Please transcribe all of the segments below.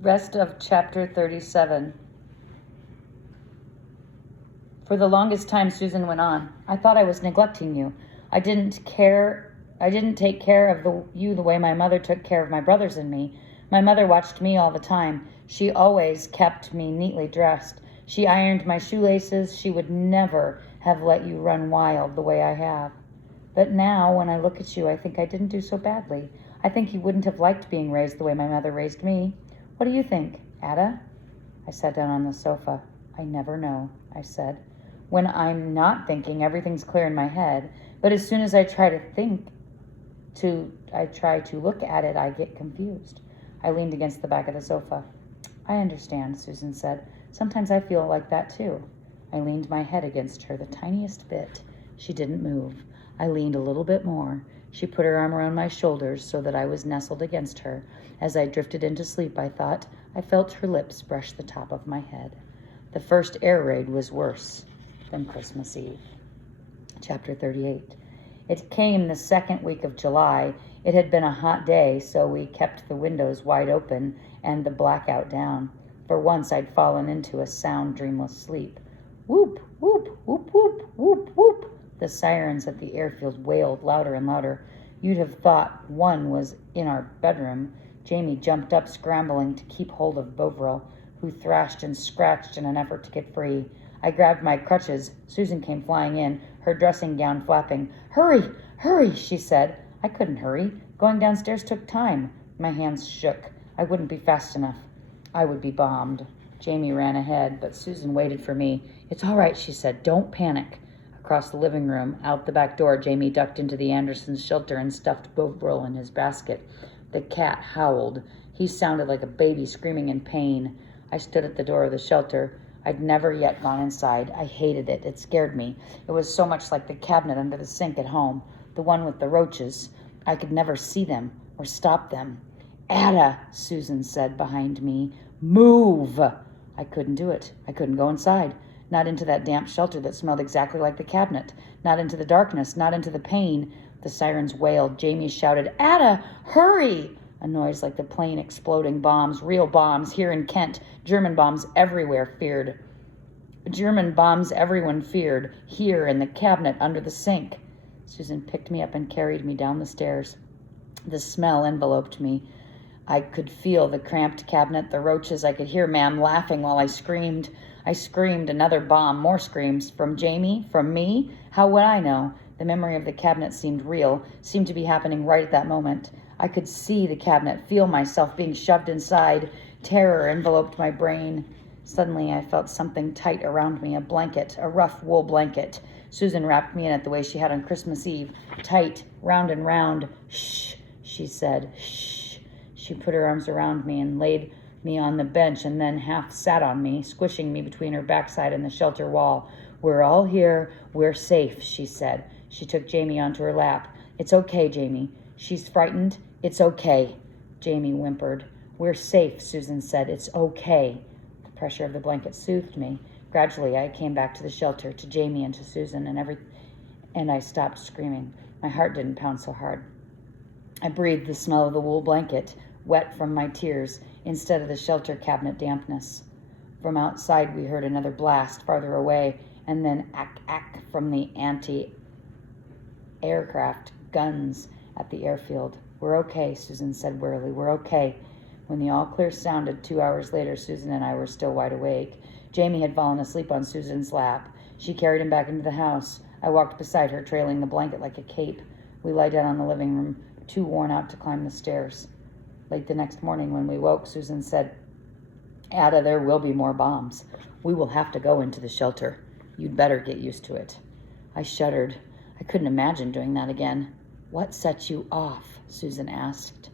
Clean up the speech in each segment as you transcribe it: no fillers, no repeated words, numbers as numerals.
Rest of chapter 37. For the longest time, Susan went on. I thought I was neglecting you. I didn't take care of you the way my mother took care of my brothers and me. My mother watched me all the time. She always kept me neatly dressed. She ironed my shoelaces. She would never have let you run wild the way I have. But now, when I look at you, I think I didn't do so badly. I think you wouldn't have liked being raised the way my mother raised me. What do you think, Ada? I sat down on the sofa. I never know, I said. When I'm not thinking, everything's clear in my head. But as soon as I try to look at it, I get confused. I leaned against the back of the sofa. I understand, Susan said. Sometimes I feel like that too. I leaned my head against her the tiniest bit. She didn't move. I leaned a little bit more. She put her arm around my shoulders so that I was nestled against her. As I drifted into sleep, I felt her lips brush the top of my head. The first air raid was worse than Christmas Eve. Chapter 38. It came the second week of July. It had been a hot day, so we kept the windows wide open and the blackout down. For once, I'd fallen into a sound, dreamless sleep. Whoop, whoop, whoop, whoop, whoop, whoop. The sirens at the airfield wailed louder and louder. You'd have thought one was in our bedroom. Jamie jumped up, scrambling to keep hold of Bovril, who thrashed and scratched in an effort to get free. I grabbed my crutches. Susan came flying in, her dressing gown flapping. Hurry, hurry, she said. I couldn't hurry. Going downstairs took time. My hands shook. I wouldn't be fast enough. I would be bombed. Jamie ran ahead, but Susan waited for me. It's all right, she said. Don't panic. Across the living room, out the back door, Jamie ducked into the Andersons' shelter and stuffed Bovril in his basket. The cat howled. He sounded like a baby screaming in pain. I stood at the door of the shelter. I'd never yet gone inside. I hated it. It scared me. It was so much like the cabinet under the sink at home, the one with the roaches. I could never see them or stop them. Ada, Susan said behind me. Move! I couldn't do it. I couldn't go inside. Not into that damp shelter that smelled exactly like the cabinet. Not into the darkness. Not into the pain. The sirens wailed. Jamie shouted, Ada, hurry! A noise like the plane exploding bombs, real bombs, here in Kent. German bombs everywhere feared. German bombs everyone feared, here in the cabinet under the sink. Susan picked me up and carried me down the stairs. The smell enveloped me. I could feel the cramped cabinet, the roaches. I could hear Ma'am laughing while I screamed. I screamed, another bomb, more screams. From Jamie? From me? How would I know? The memory of the cabinet seemed real, seemed to be happening right at that moment. I could see the cabinet, feel myself being shoved inside. Terror enveloped my brain. Suddenly, I felt something tight around me, a blanket, a rough wool blanket. Susan wrapped me in it the way she had on Christmas Eve. Tight, round and round. Shh, she said. Shh. She put her arms around me and laid me on the bench and then half sat on me, squishing me between her backside and the shelter wall. We're all here. We're safe, she said. She took Jamie onto her lap. It's okay, Jamie. She's frightened. It's okay, Jamie whimpered. We're safe, Susan said. It's okay. The pressure of the blanket soothed me. Gradually, I came back to the shelter, to Jamie and to Susan, and I stopped screaming. My heart didn't pound so hard. I breathed the smell of the wool blanket, wet from my tears, instead of the shelter cabinet dampness. From outside, we heard another blast farther away, and then ack from the anti-aircraft guns at the airfield. We're okay, Susan said wearily. We're okay. When the all clear sounded 2 hours later, Susan and I were still wide awake. Jamie had fallen asleep on Susan's lap. She carried him back into the house. I walked beside her, trailing the blanket like a cape. We lay down on the living room, too worn out to climb the stairs. Late the next morning when we woke, Susan said, Ada, there will be more bombs. We will have to go into the shelter. You'd better get used to it. I shuddered. I couldn't imagine doing that again. What set you off? Susan asked.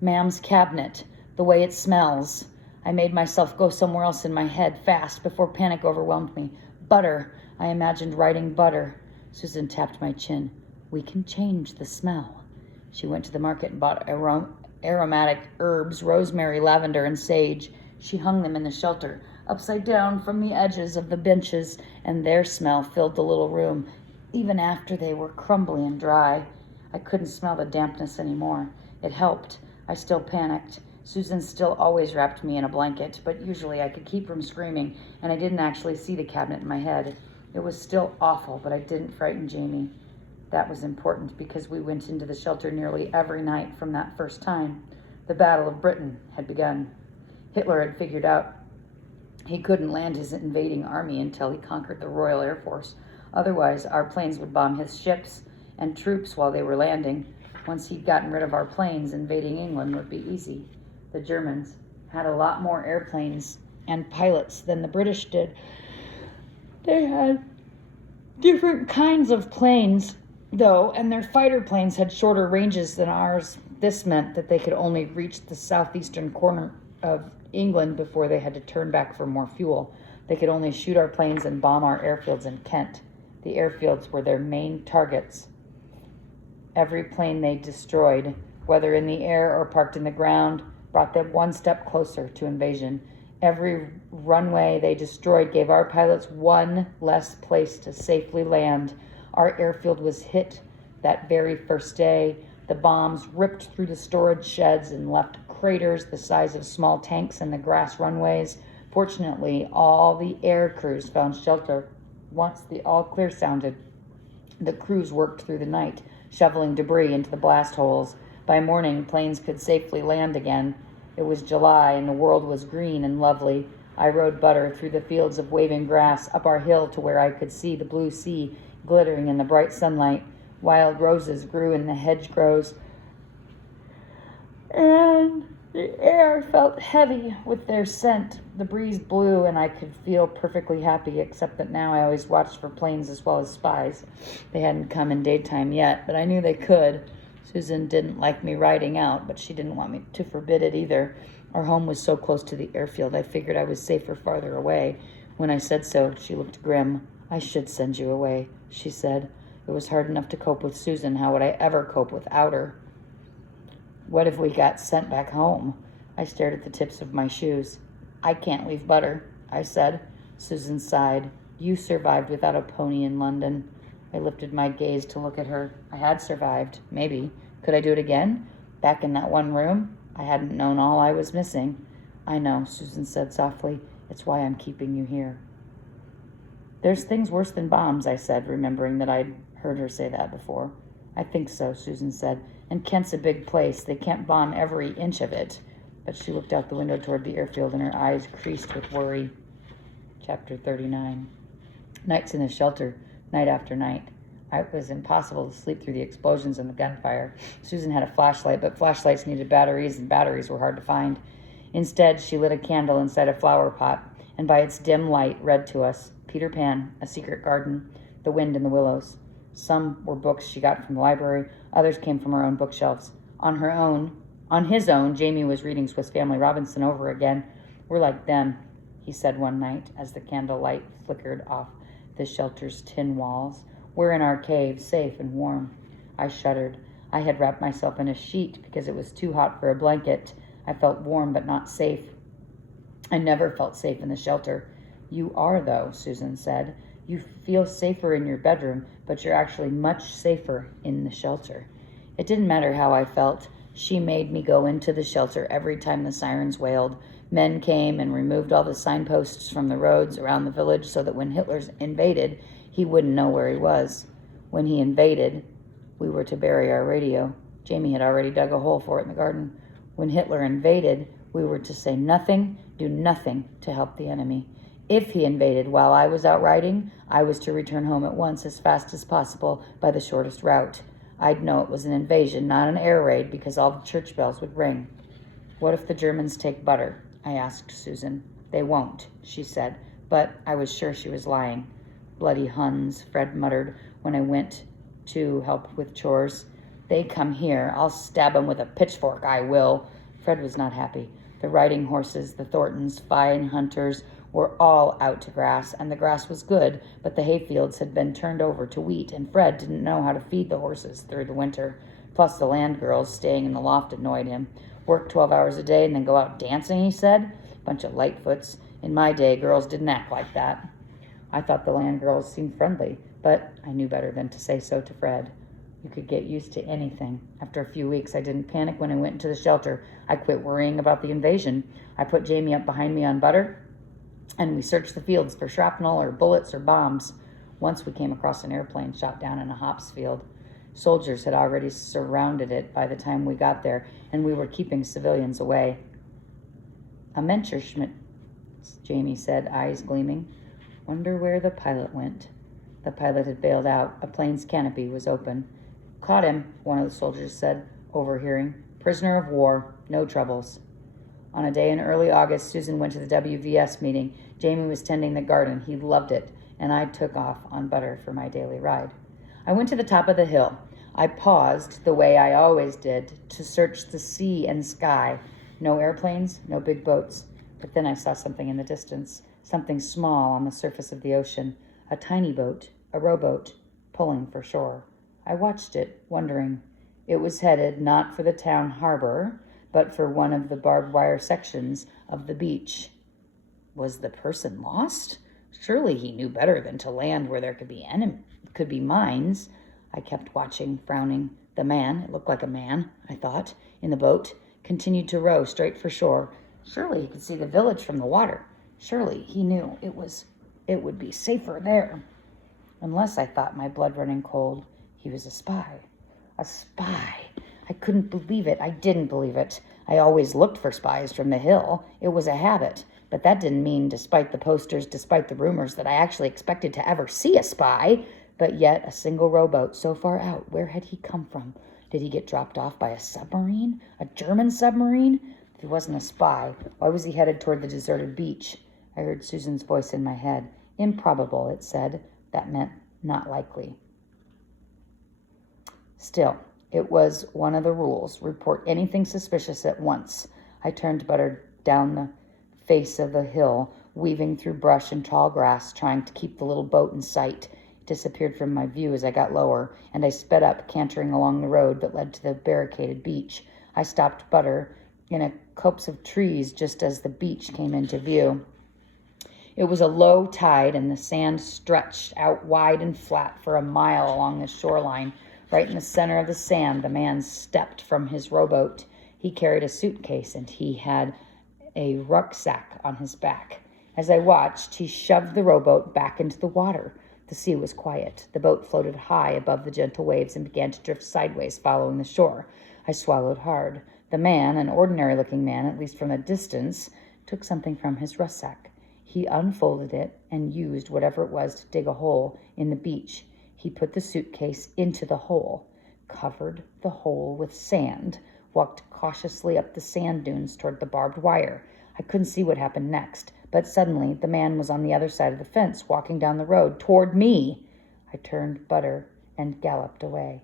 Ma'am's cabinet, the way it smells. I made myself go somewhere else in my head fast before panic overwhelmed me. Butter. I imagined writing butter. Susan tapped my chin. We can change the smell. She went to the market and bought aromatic herbs, rosemary, lavender, and sage. She hung them in the shelter, upside down from the edges of the benches, and their smell filled the little room, even after they were crumbly and dry. I couldn't smell the dampness anymore. It helped. I still panicked. Susan still always wrapped me in a blanket, but usually I could keep from screaming, and I didn't actually see the cabinet in my head. It was still awful, but I didn't frighten Jamie. That was important because we went into the shelter nearly every night from that first time. The Battle of Britain had begun. Hitler had figured out he couldn't land his invading army until he conquered the Royal Air Force. Otherwise, our planes would bomb his ships and troops while they were landing. Once he'd gotten rid of our planes, invading England would be easy. The Germans had a lot more airplanes and pilots than the British did. They had different kinds of planes, though, and their fighter planes had shorter ranges than ours. This meant that they could only reach the southeastern corner of England before they had to turn back for more fuel. They could only shoot our planes and bomb our airfields in Kent. The airfields were their main targets. Every plane they destroyed, whether in the air or parked in the ground, brought them one step closer to invasion. Every runway they destroyed gave our pilots one less place to safely land. Our airfield was hit that very first day. The bombs ripped through the storage sheds and left craters the size of small tanks in the grass runways. Fortunately, all the air crews found shelter. Once the all clear sounded, the crews worked through the night, shoveling debris into the blast holes. By morning, planes could safely land again. It was July, and the world was green and lovely. I rode Butter through the fields of waving grass, up our hill to where I could see the blue sea glittering in the bright sunlight. Wild roses grew in the hedgerows, and the air felt heavy with their scent. The breeze blew, and I could feel perfectly happy, except that now I always watched for planes as well as spies. They hadn't come in daytime yet, but I knew they could. Susan didn't like me riding out, but she didn't want me to forbid it either. Our home was so close to the airfield, I figured I was safer farther away. When I said so, she looked grim. "I should send you away," she said. It was hard enough to cope with Susan. How would I ever cope without her? What if we got sent back home? I stared at the tips of my shoes. "I can't leave Butter," I said. Susan sighed. "You survived without a pony in London." I lifted my gaze to look at her. I had survived, maybe. Could I do it again? Back in that one room? I hadn't known all I was missing. "I know," Susan said softly. "It's why I'm keeping you here." "There's things worse than bombs," I said, remembering that I'd heard her say that before. "I think so," Susan said. "And Kent's a big place. They can't bomb every inch of it." But she looked out the window toward the airfield, and her eyes creased with worry. Chapter 39. Nights in the shelter, night after night. It was impossible to sleep through the explosions and the gunfire. Susan had a flashlight, but flashlights needed batteries, and batteries were hard to find. Instead, she lit a candle inside a flower pot, and by its dim light read to us Peter Pan, A Secret Garden, The Wind in the Willows. Some were books she got from the library, others came from her own bookshelves. On his own, Jamie was reading Swiss Family Robinson over again. "We're like them," he said one night as the candle light flickered off the shelter's tin walls. "We're in our cave, safe and warm." I shuddered. I had wrapped myself in a sheet because it was too hot for a blanket. I felt warm but not safe. I never felt safe in the shelter. "You are, though," Susan said. "You feel safer in your bedroom, but you're actually much safer in the shelter." It didn't matter how I felt. She made me go into the shelter every time the sirens wailed. Men came and removed all the signposts from the roads around the village so that when Hitler invaded, he wouldn't know where he was. When he invaded, we were to bury our radio. Jamie had already dug a hole for it in the garden. When Hitler invaded, we were to say nothing, do nothing to help the enemy. If he invaded while I was out riding, I was to return home at once as fast as possible by the shortest route. I'd know it was an invasion, not an air raid, because all the church bells would ring. "What if the Germans take Butter?" I asked Susan. "They won't," she said, but I was sure she was lying. "Bloody Huns," Fred muttered when I went to help with chores. "They come here. I'll stab 'em with a pitchfork, I will." Fred was not happy. The riding horses, the Thorntons, fine hunters, were all out to grass, and the grass was good, but the hayfields had been turned over to wheat, and Fred didn't know how to feed the horses through the winter. Plus, the land girls staying in the loft annoyed him. "Work 12 hours a day and then go out dancing," he said. "Bunch of lightfoots. In my day, girls didn't act like that." I thought the land girls seemed friendly, but I knew better than to say so to Fred. You could get used to anything. After a few weeks, I didn't panic when I went into the shelter. I quit worrying about the invasion. I put Jamie up behind me on Butter, and we searched the fields for shrapnel or bullets or bombs. Once we came across an airplane shot down in a hops field. Soldiers had already surrounded it by the time we got there, and we were keeping civilians away. A Messerschmitt, Jamie said, eyes gleaming. Wonder where the pilot went. The pilot had bailed out. A plane's canopy was open. Caught him, one of the soldiers said, overhearing. Prisoner of war, no troubles. On a day in early August, Susan went to the WVS meeting. Jamie was tending the garden. He loved it, and I took off on Butter for my daily ride. I went to the top of the hill. I paused, the way I always did, to search the sea and sky. No airplanes, no big boats. But then I saw something in the distance, something small on the surface of the ocean, a tiny boat, a rowboat, pulling for shore. I watched it, wondering. It was headed not for the town harbor, but for one of the barbed wire sections of the beach. Was the person lost? Surely he knew better than to land where there could be mines. I kept watching, frowning. The man, it looked like a man, I thought, in the boat, continued to row straight for shore. Surely he could see the village from the water. Surely he knew it would be safer there. Unless, I thought, my blood running cold, he was a spy. A spy. I couldn't believe it. I didn't believe it. I always looked for spies from the hill. It was a habit. But that didn't mean, despite the posters, despite the rumors, that I actually expected to ever see a spy. But yet, a single rowboat so far out, where had he come from? Did he get dropped off by a submarine? A German submarine? If he wasn't a spy, why was he headed toward the deserted beach? I heard Susan's voice in my head. Improbable, it said. That meant not likely. Still, it was one of the rules. Report anything suspicious at once. I turned Butter down the face of the hill, weaving through brush and tall grass, trying to keep the little boat in sight. Disappeared from my view as I got lower, and I sped up, cantering along the road that led to the barricaded beach. I stopped Butter in a copse of trees just as the beach came into view. It was a low tide, and the sand stretched out wide and flat for a mile along the shoreline. Right in the center of the sand, the man stepped from his rowboat. He carried a suitcase, and he had a rucksack on his back. As I watched, he shoved the rowboat back into the water. The sea was quiet. The boat floated high above the gentle waves and began to drift sideways, following the shore. I swallowed hard. The man, an ordinary-looking man, at least from a distance, took something from his rucksack. He unfolded it and used whatever it was to dig a hole in the beach. He put the suitcase into the hole, covered the hole with sand, walked cautiously up the sand dunes toward the barbed wire. I couldn't see what happened next, but suddenly the man was on the other side of the fence, walking down the road toward me. I turned Butter and galloped away.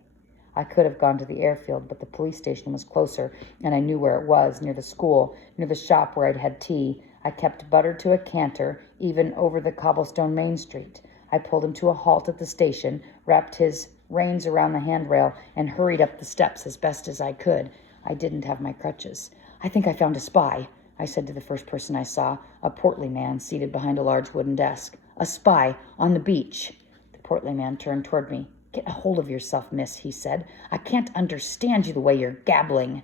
I could have gone to the airfield, but the police station was closer, and I knew where it was, near the school, near the shop where I'd had tea. I kept Butter to a canter, even over the cobblestone Main Street. I pulled him to a halt at the station, wrapped his reins around the handrail, and hurried up the steps as best as I could. I didn't have my crutches. I think I found a spy, I said to the first person I saw, a portly man seated behind a large wooden desk. A spy on the beach. The portly man turned toward me. Get a hold of yourself, miss, he said. I can't understand you the way you're gabbling.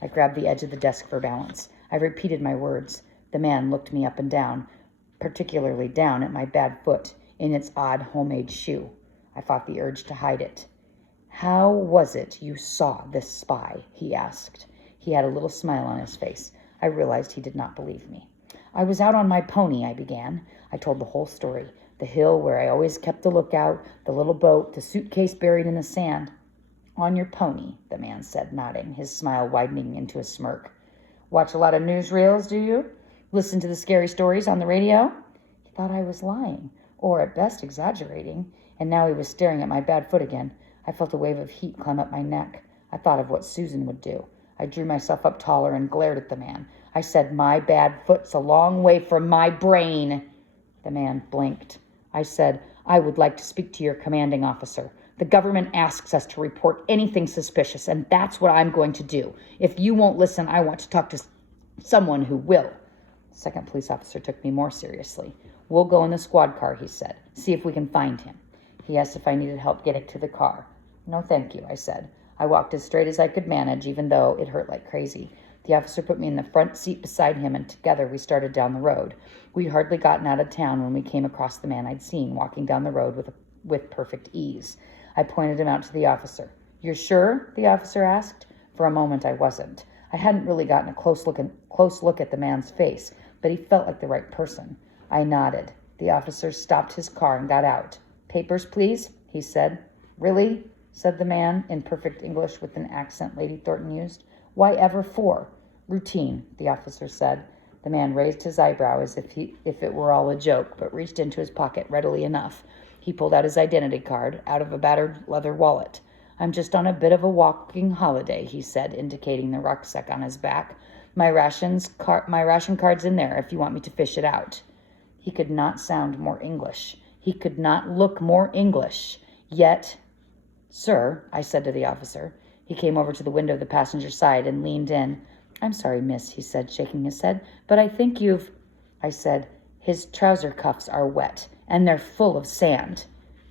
I grabbed the edge of the desk for balance. I repeated my words. The man looked me up and down, particularly down at my bad foot in its odd homemade shoe. I fought the urge to hide it. How was it you saw this spy? He asked. He had a little smile on his face. I realized he did not believe me. I was out on my pony, I began. I told the whole story. The hill where I always kept the lookout, the little boat, the suitcase buried in the sand. On your pony, the man said, nodding, his smile widening into a smirk. Watch a lot of newsreels, do you? Listen to the scary stories on the radio? He thought I was lying, or at best exaggerating, and now he was staring at my bad foot again. I felt a wave of heat climb up my neck. I thought of what Susan would do. I drew myself up taller and glared at the man. I said, my bad foot's a long way from my brain. The man blinked. I said, I would like to speak to your commanding officer. The government asks us to report anything suspicious, and that's what I'm going to do. If you won't listen, I want to talk to someone who will. The second police officer took me more seriously. We'll go in the squad car, he said. See if we can find him. He asked if I needed help getting to the car. No, thank you, I said. I walked as straight as I could manage, even though it hurt like crazy. The officer put me in the front seat beside him, and together we started down the road. We'd hardly gotten out of town when we came across the man I'd seen walking down the road with perfect ease. I pointed him out to the officer. "You're sure?" the officer asked. For a moment I wasn't. I hadn't really gotten a close look at the man's face, but he felt like the right person. I nodded. The officer stopped his car and got out. "Papers, please," he said. "Really?" said the man in perfect English with an accent Lady Thornton used. "Why ever for?" "Routine," the officer said. The man raised his eyebrow as if it were all a joke, but reached into his pocket readily enough. He pulled out his identity card out of a battered leather wallet. "I'm just on a bit of a walking holiday," he said, indicating the rucksack on his back. My ration card's in there if you want me to fish it out." He could not sound more English. He could not look more English. Yet, "Sir," I said to the officer. He came over to the window of the passenger side and leaned in. "I'm sorry, miss," he said, shaking his head, "but I think you've—" I said, "His trouser cuffs are wet, and they're full of sand."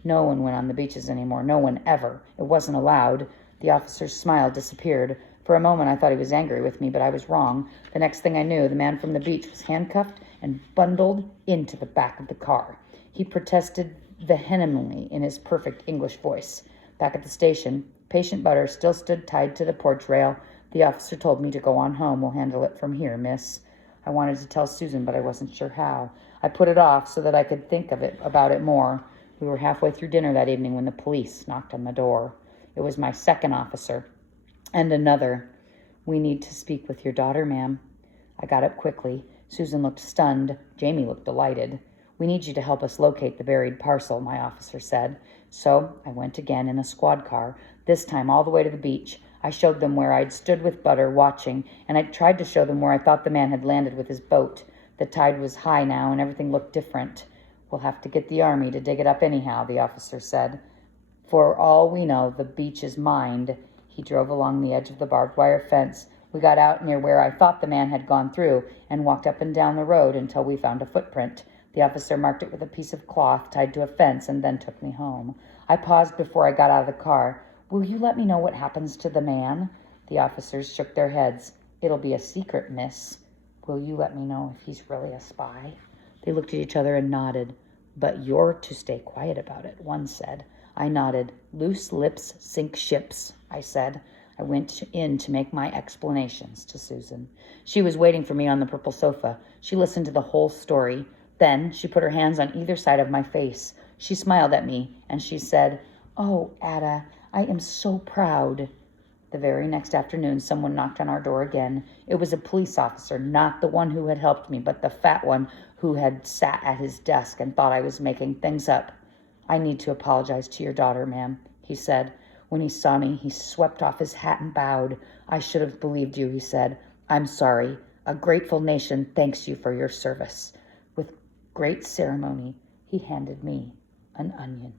No one went on the beaches anymore. No one ever. It wasn't allowed. The officer's smile disappeared. For a moment I thought he was angry with me, but I was wrong. The next thing I knew, the man from the beach was handcuffed and bundled into the back of the car. He protested vehemently in his perfect English voice. Back at the station, Patient Butter still stood tied to the porch rail. The officer told me to go on home. "We'll handle it from here, miss." I wanted to tell Susan, but I wasn't sure how. I put it off so that I could think about it more. We were halfway through dinner that evening when the police knocked on the door. It was my second officer. And another. "We need to speak with your daughter, ma'am." I got up quickly. Susan looked stunned. Jamie looked delighted. "We need you to help us locate the buried parcel," my officer said. So I went again in a squad car, this time all the way to the beach. I showed them where I'd stood with Butter watching, and I tried to show them where I thought the man had landed with his boat. The tide was high now, and everything looked different. "We'll have to get the army to dig it up anyhow," the officer said. "For all we know, the beach is mined." He drove along the edge of the barbed wire fence. We got out near where I thought the man had gone through and walked up and down the road until we found a footprint. The officer marked it with a piece of cloth tied to a fence and then took me home. I paused before I got out of the car. "Will you let me know what happens to the man?" The officers shook their heads. "It'll be a secret, miss." "Will you let me know if he's really a spy?" They looked at each other and nodded. "But you're to stay quiet about it," one said. I nodded. "Loose lips sink ships," I said. I went in to make my explanations to Susan. She was waiting for me on the purple sofa. She listened to the whole story. Then she put her hands on either side of my face. She smiled at me, and she said, "Oh, Ada, I am so proud." The very next afternoon, someone knocked on our door again. It was a police officer, not the one who had helped me, but the fat one who had sat at his desk and thought I was making things up. "I need to apologize to your daughter, ma'am," he said. When he saw me, he swept off his hat and bowed. "I should have believed you," he said. "I'm sorry. A grateful nation thanks you for your service." With great ceremony, he handed me an onion.